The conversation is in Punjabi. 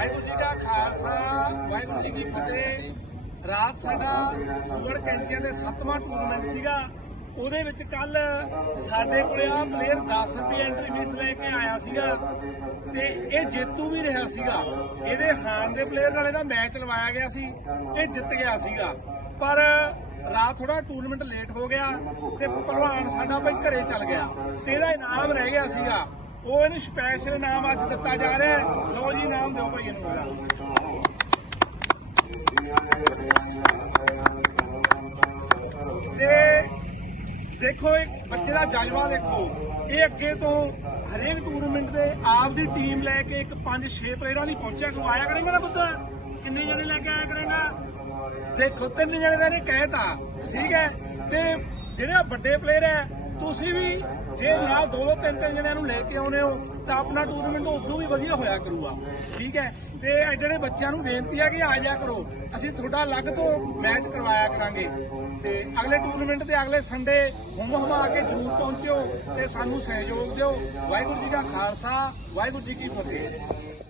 ਵਾਹਿਗੁਰੂ ਜੀ ਕਾ ਖਾਲਸਾ, ਵਾਹਿਗੁਰੂ ਜੀ ਕੀ ਫਤਿਹ। ਰਾਤ ਸਾਡਾ ਸੁਗੜ ਕੈਂਚੀਆਂ ਦੇ 7ਵਾਂ ਟੂਰਨਾਮੈਂਟ ਸੀਗਾ। ਉਹਦੇ ਵਿੱਚ ਕੱਲ ਸਾਡੇ ਕੋਲੇ ਆ ਪਲੇਅਰ 10 ਰੁਪਏ ਐਂਟਰੀ ਫੀਸ ਲੈ ਕੇ ਆਇਆ ਸੀਗਾ। ਤੇ ਇਹ ਜੇਤੂ ਵੀ ਰਿਹਾ ਸੀਗਾ। ਇਹਦੇ ਹਾਨ ਦੇ ਪਲੇਅਰ ਨਾਲ ਇਹਦਾ ਮੈਚ ਲਵਾਇਆ ਗਿਆ ਸੀ। ਇਹ ਜਿੱਤ ਗਿਆ ਸੀਗਾ। ਪਰ ਰਾਤ ਥੋੜਾ ਟੂਰਨਾਮੈਂਟ ਲੇਟ ਹੋ ਗਿਆ ਤੇ ਪਹਿਲਵਾਨ ਸਾਡਾ ਭਾਈ ਘਰੇ ਚੱਲ ਗਿਆ। ਤੇ ਇਹਦਾ ਇਨਾਮ ਰਹਿ ਗਿਆ ਸੀਗਾ। ਉਹ ਇਹਨੂੰ ਸਪੈਸ਼ਲ ਇਨਾਮ ਅੱਜ ਦਿੱਤਾ ਜਾ ਰਿਹਾ ਹੈ। ਲਓ ਜੀ ਇਨਾਮ ਦਿਓ ਭਾਈ ਇਹਨੂੰ। ਤੇ ਦੇਖੋ, ਇੱਕ ਬੱਚੇ ਦਾ ਜਜ਼ਬਾ ਦੇਖੋ। ਇਹ ਅੱਗੇ ਤੋਂ ਹਰੇਕ ਟੂਰਨਾਮੈਂਟ ਦੇ ਆਪ ਦੀ ਟੀਮ ਲੈ ਕੇ ਇੱਕ 5-6 ਪਲੇਅਰਾਂ ਦੀ ਪਹੁੰਚਿਆ। ਕੋ ਆਇਆ ਕਰੇਗਾ ਨਾ ਪੁੱਤ? ਕਿੰਨੇ ਜਣੇ ਲੈ ਕੇ ਆਇਆ ਕਰੇਗਾ? ਦੇਖੋ, ਤਿੰਨ ਜਣੇ ਦਾ ਇਹਨੇ ਕਹਿਤਾ, ਠੀਕ ਹੈ? ਤੇ ਜਿਹੜੇ ਵੱਡੇ ਪਲੇਅਰ ਹੈ ਤੁਸੀਂ ਵੀ ਜੇ ਨਾਲ ਦੋ ਦੋ ਤਿੰਨ ਤਿੰਨ ਜਣਿਆਂ ਨੂੰ ਲੈ ਕੇ ਆਉਨੇ ਹੋ, ਤਾਂ ਆਪਣਾ ਟੂਰਨਾਮੈਂਟ ਉਦੋਂ ਵੀ ਵਧੀਆ ਹੋਇਆ ਕਰੂਗਾ। ਠੀਕ ਹੈ? ਤੇ ਇਹ ਜਿਹੜੇ ਬੱਚਿਆਂ ਨੂੰ ਬੇਨਤੀ ਹੈ ਕਿ ਆ ਜਾ ਕਰੋ। ਅਸੀਂ ਤੁਹਾਡਾ ਅਲੱਗ ਤੋਂ ਮੈਚ ਕਰਵਾਇਆ ਕਰਾਂਗੇ। ਤੇ ਅਗਲੇ ਟੂਰਨਾਮੈਂਟ ਤੇ ਅਗਲੇ ਸੰਡੇ ਹੁਮ ਹਮਾ ਕੇ ਜ਼ਰੂਰ ਪਹੁੰਚਿਓ ਤੇ ਸਾਨੂੰ ਸਹਿਯੋਗ ਦਿਓ। ਵਾਹਿਗੁਰੂ ਜੀ ਕਾ ਖਾਲਸਾ, ਵਾਹਿਗੁਰੂ ਜੀ ਕੀ ਫਤਿਹ।